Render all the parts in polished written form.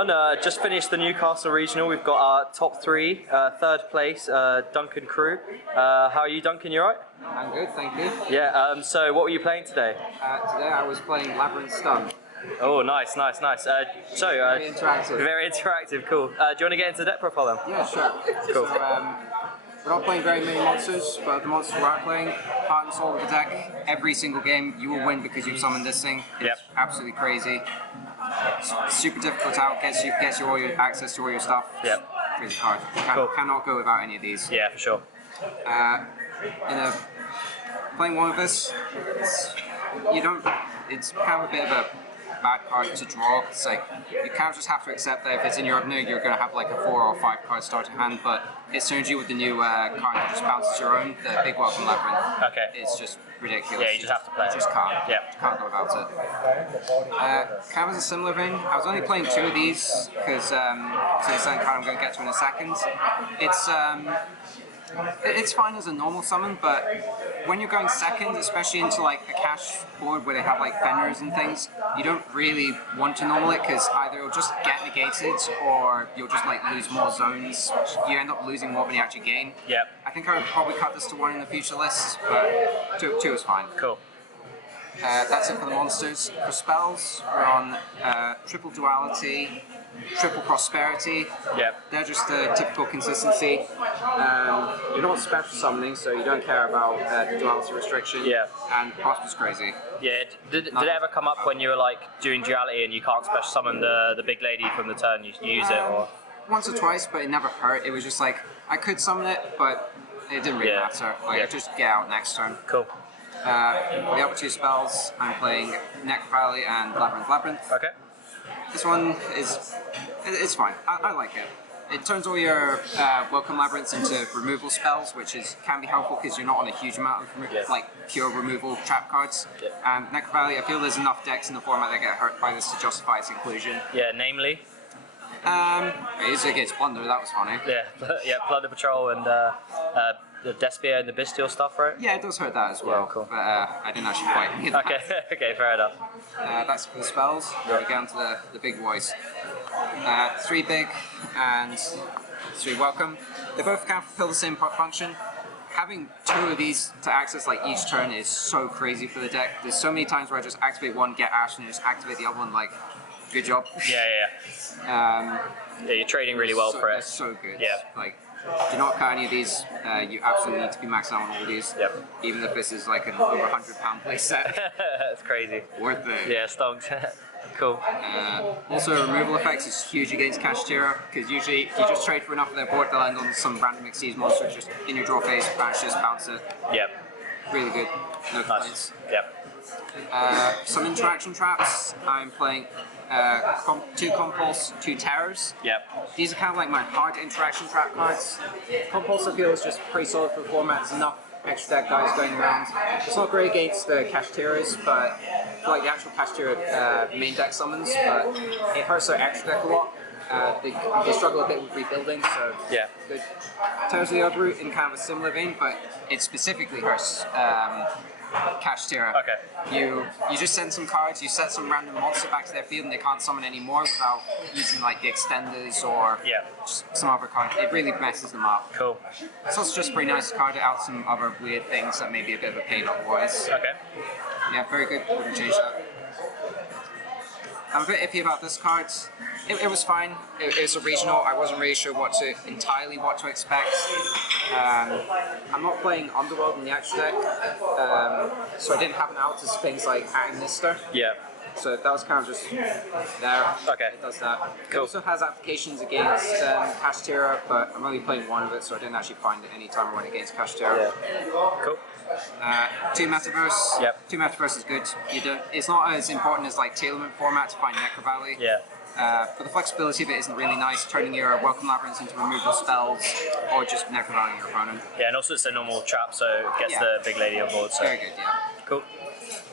everyone. Just finished the Newcastle Regional. We've got our top three. Third place, Duncan Crewe. How are you, Duncan? You alright? I'm good, thank you. Yeah, so what were you playing today? Today I was playing Labrynth Stun. Oh, nice. Very interactive. Very interactive, cool. Do you want to get into the deck profile then? Yeah, sure. Cool. So, we're not playing very many monsters, but the monsters we are playing, heart and soul of the deck, every single game you will win because you've summoned this thing. It's absolutely crazy. It's super difficult out, gets you all your access to all your stuff. Yep. Crazy card. Cannot go without any of these. Yeah, for sure. Playing one of this, it's kind of a bit of a bad card to draw. It's like, you kind of just have to accept that if it's in your ordinary, you're going to have like a 4 or 5 card starter hand, but it turns you with the new card that just bounces your own, the big welcome Labrynth. Okay. It's just ridiculous. Yeah, you just have to play it. You just can't. Yeah. You can't go without it. Kind of a similar vein. I was only playing 2 of these because it's the second card I'm going to get to in a second. It's fine as a normal summon, but when you're going second, especially into like a cash board where they have like fenders and things, you don't really want to normal it because either it'll just get negated or you'll just like lose more zones. You end up losing more than you actually gain. Yep. I think I would probably cut this to 1 in the future list, but 2 is fine. Cool. That's it for the monsters. For spells, we're on triple duality, triple prosperity. Yep. They're just the typical consistency. You're not special summoning, so you don't care about the duality restriction. Yeah. And prosper's crazy. Yeah. Did it ever come up when you were like doing duality and you can't special summon the big lady from the turn you use it, or? Once or twice, but it never hurt. It was just like I could summon it, but it didn't really matter. Like just get out next turn. Cool. The other 2 spells, I'm playing Labrynth and Labrynth. Okay. This one it's fine. I like it. It turns all your welcome Labrynths into removal spells, which can be helpful because you're not on a huge amount of like pure removal trap cards. And I feel there's enough decks in the format that get hurt by this to justify its inclusion. Yeah, namely? It is against Plunder, that was funny. Yeah, Plunder Patrol and the Despia and the Bestial stuff, right? Yeah, it does hurt that as well. Yeah, cool. But I didn't actually fight any of that. Okay, fair enough. That's for the spells. We get on to the big boys. 3 big and 3 welcome. They both kind of fulfill the same function. Having 2 of these to access like each turn is so crazy for the deck. There's so many times where I just activate one, get Ash, and just activate the other one. Like, good job. Yeah, you're trading really well for it. They're so good. Yeah. Like, do not cut any of these. You absolutely need to be maxed out on all these. Yep. Even if this is like an over £100 playset. That's crazy. Worth it. Yeah, stonks. Cool. Also, removal effects is huge against Kashtira because usually if you just trade for enough of their board, they'll land on some random Xyz monster just in your draw phase, banish this, bounce it. Yep. Really good. No complaints. Yep. Some interaction traps. I'm playing 2 Compulse, 2 Terrors. Yep. These are kind of like my hard interaction trap cards. Compulse I feel is just pretty solid for the format. There's enough extra deck guys going around. It's not great against the Kashtiras, but like the actual Kashtira main deck summons, but it hurts their extra deck a lot. They struggle a bit with rebuilding, so good. Terrors of the Other Root in kind of a similar vein, but it specifically hurts Kashtira. Okay. You just send some cards, you set some random monster back to their field and they can't summon anymore without using like the extenders or just some other card. It really messes them up. Cool. So it's just pretty nice to card out some other weird things that may be a bit of a pain otherwise. Okay. Yeah, very good. Wouldn't change that. I'm a bit iffy about this card. It was fine. It was a regional. I wasn't really sure what to expect. I'm not playing Underworld in the actual deck, so I didn't have an out to things like Agnister. Yeah. So that was kind of just there. Okay. It does that. Cool. It also has applications against Kashtira, but I'm only playing 1 of it, so I didn't actually find it any time I went against Kashtira. Yeah. Cool. 2 Metaverse. Yep. 2 Metaverse is good. It's not as important as like Tailorment format to find Necro Valley. Yeah. But the flexibility of it isn't really nice, turning your Welcome Labrynths into removal spells, or just Necro Valley your opponent. Yeah, and also it's a normal trap, so it gets the big lady on board. So. Very good, yeah. Cool.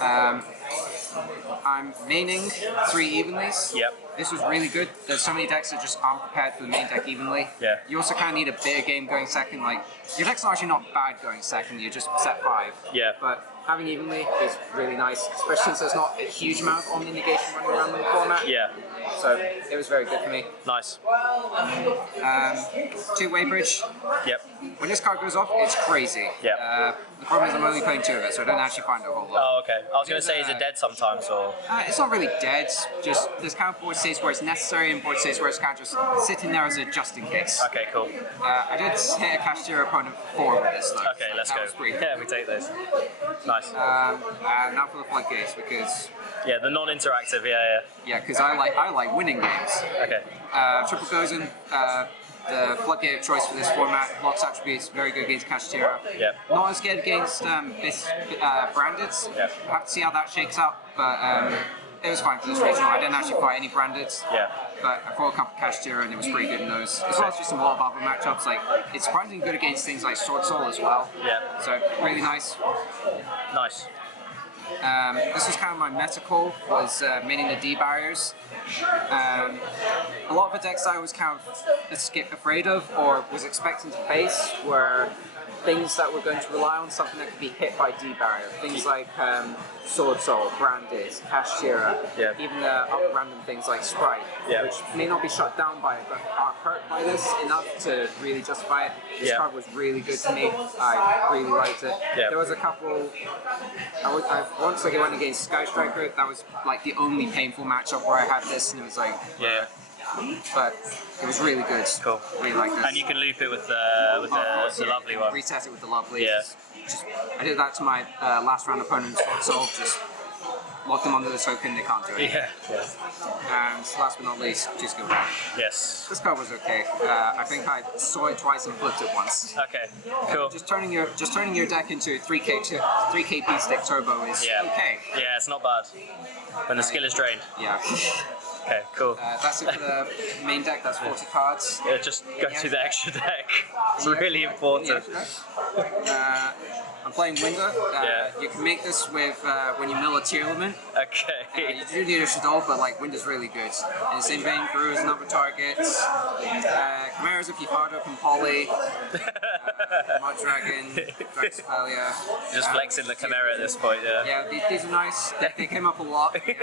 I'm maining 3 Evenlies. Yep. This was really good. There's so many decks that just aren't prepared for the main deck evenly. Yeah. You also kind of need a bigger game going second. Like, your deck's actually not bad going second, you're just set 5. Yeah. But having evenly is really nice, especially since there's not a huge amount of Omni negation running around in the format. Yeah. so it was very good for me. Nice. Two-way bridge. Yep. When this card goes off, it's crazy. Yeah. The problem is I'm only playing 2 of it, so I don't actually find it a whole lot. Oh, okay. I was going to say, is it dead sometimes, or? It's not really dead, just there's kind of board states where it's necessary and board states where it's kind of just sitting there as a just in case. Okay, cool. I did hit a cashier opponent 4 with this though. Okay, so let's that go. was pretty Yeah, we take those. Nice. And now for the floodgates because Yeah, the non-interactive, yeah. yeah, because I like winning games. Okay. Triple Gozen, the floodgate of choice for this format. Lots of attributes, very good against Kashtira. Yeah. Not as good against branded. Yeah. I have to see how that shakes up, but it was fine for this regional. I didn't actually fight any branded. Yeah. But I fought a couple of Kashtira and it was pretty good in those. As well as just a lot of other matchups. Like it's surprisingly good against things like Sword Soul as well. Yeah. So really nice. Nice. This was kind of my meta call, was maining the D barriers. A lot of the decks I was kind of afraid of or was expecting to face were things that were going to rely on something that could be hit by D barrier. Things like Sword Soul, Branded, Kashtira, Yeah. even the other random things like Sprite, Yeah. which may not be shut down by it, but are hurt by this enough to really justify it. This Yeah. card was really good to me. I really liked it. Yeah. There was a couple. Once I went against Sky Striker, that was like the only painful matchup where I had this, and it was like. Yeah. But it was really good. Cool. Really liked this. And you can loop it with Of the course, yeah. lovely one. Reset it with the lovely. Yeah. I did that to my last round opponents, so just lock them under the token, they can't do it. Yeah. Yeah. And last but not least, just go down. Yes. This card was okay. I think I saw it twice and flipped it once. Okay. Cool. Just turning your deck into 3k stick turbo is Yeah. okay. Yeah, it's not bad. When the skill is drained. Yeah. Okay, cool. That's it for the main deck. That's 40 cards. Yeah, just go to the extra deck. It's really important. I'm playing Window. Yeah. You can make this with when you mill a tier element. Okay. You do need a Shadow, but like Window's really good. In the same vein, Cruu is another target. Chimeras if you hard up and Poly. Mud Dragon, Draxpelia. Just flexing the Chimera at this point, yeah. Yeah, these are nice. They came up a lot. Yeah,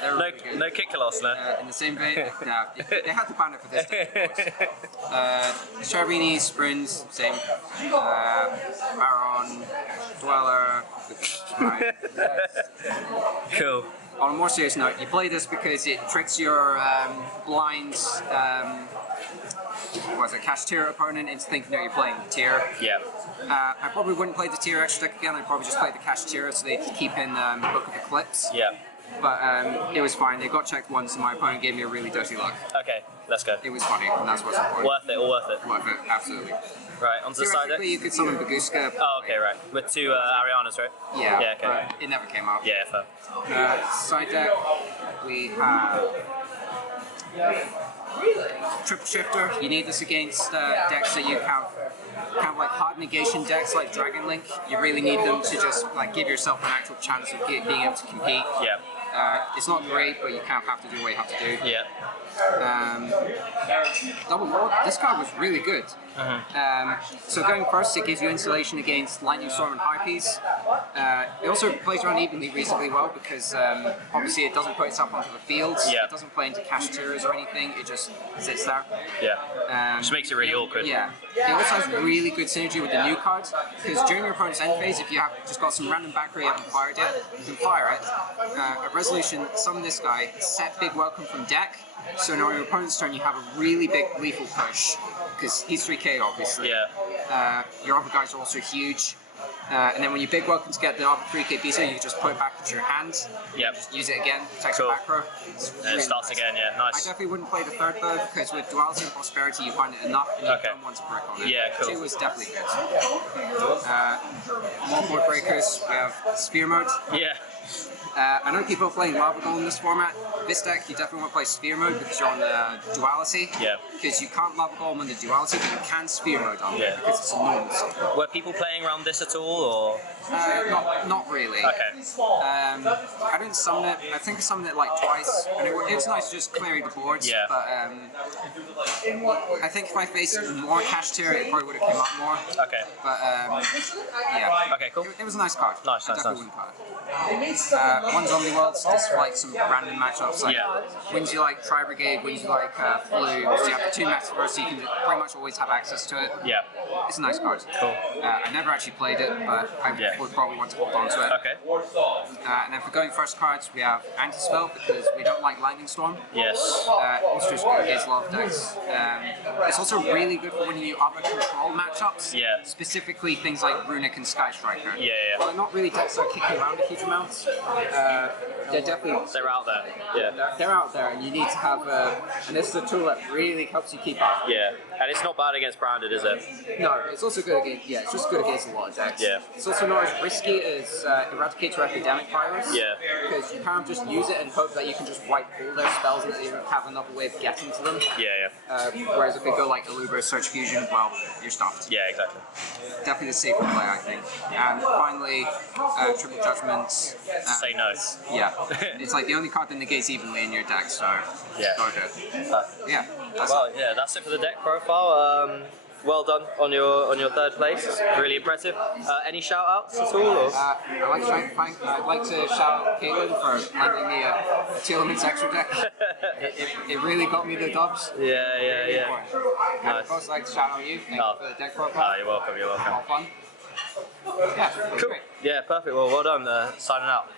they're really good. No kick loss, no. In the same vein, no, they had to ban it for this deck, of course. Charvini, Sprint, same. Baron, Dweller. Right. Cool. On a more serious note, you play this because it tricks your blind Kashtira opponent into thinking that you're playing the tier. Yeah. I probably wouldn't play the tier extra deck again, I'd probably just play the Kashtira so they keep in Book of Eclipse. Yeah. But it was fine, they got checked once and my opponent gave me a really dirty luck. Okay, let's go. It was funny, and that's what's important. Worth it, all worth it. Worth it, absolutely. Right, onto the side deck. Theoretically, you could summon Baguska. Oh, okay, right. With 2 Arianas, right? Yeah, Yeah, okay. but it never came up. Yeah, fair. Side deck, we have Triple Shifter. You need this against decks that you have kind of like hard negation decks like Dragon Link. You really need them to just like give yourself an actual chance of being able to compete. Yeah. It's not great, but you kind of have to do what you have to do. Yeah. Double Lord, this card was really good. So going first, it gives you insulation against Lightning Storm and Harpies. It also plays around evenly reasonably well because obviously it doesn't put itself onto the field. Yeah. It doesn't play into Kashtiras or anything. It just sits there. Yeah. Just makes it really awkward. Yeah. It also has really good synergy with the new cards because during your opponent's end phase, if you have just got some random back row you haven't fired yet, you can fire it. A resolution, summon this guy, set Big Welcome from deck. So now on your opponent's turn, you have a really big lethal push because he's 3k obviously. Yeah. Your other guys are also huge. And then when you Big Welcome to get the other 3k pizza, you just put it back into your hand. Yep. Just use it again, protect Cool. your back row. And it starts again, yeah. I Nice. definitely wouldn't play the third though, because with Duality and Prosperity you find it enough and you Okay. don't want to brick on it. Yeah, cool. 2 was definitely good. More board breakers, we have Sphere Mode. Yeah. I know people are playing Lava Golem in this format. This deck, you definitely want to play Sphere Mode because you're on the Duality. Yeah. Because you can't Lava Golem on the Duality, but you can Sphere Mode on it Yeah. because it's a normal skill. Were people playing around this at all, or? Not really. Okay. I didn't summon it. I think I summoned it like twice, and it was nice just clearing the boards. Yeah. But I think if I faced more Kashtira, it probably would have come up more. Okay. But yeah. Okay, cool. It was a nice card. Nice, I nice, definitely nice. wouldn't play it. One's Omni Worlds, just like some random matchups. Like wins you like Tri Brigade, wins you like Flu. So you have the 2 maps first, so you can pretty much always have access to it. Yeah. It's a nice card. Cool. I never actually played it, but I would probably want to hold on to it. Okay. And then for going first cards, we have Anti-Spell, because we don't like Lightning Storm. Yes. It's just good against a lot of decks. It's also really good for when you other control matchups. Yeah. Specifically things like Runic and Sky Striker. Yeah. Well, they're not really decks that are kicking around a huge amount. They're out there. Yeah. They're out there, and you need to have and this is a tool that really helps you keep up. Yeah. And it's not bad against branded, is it? No, it's also good against, it's just good against a lot of decks. Yeah. It's also not as risky as Eradicator Epidemic Virus. Yeah. Because you can't just use it and hope that you can just wipe all their spells and that you have another way of getting to them. Yeah. Whereas if they go like Aluber, Search Fusion, well, you're stuffed. Yeah, exactly. Definitely the safer play, I think. And finally, Triple Judgment. Say no. Yeah. It's like the only card that negates evenly in your deck, so go do it. Yeah. That's it for the deck profile. Well done on your third place. Really impressive. Any shout outs at all? Or? I'd like to shout out Caitlin for lending me a Telements extra deck. it really got me the dubs. Yeah. Nice. Of course, I'd like to shout out you. Thank you for the deck profile. You're welcome. All fun. Yeah, cool. Great. Yeah, perfect. Well done. Signing out.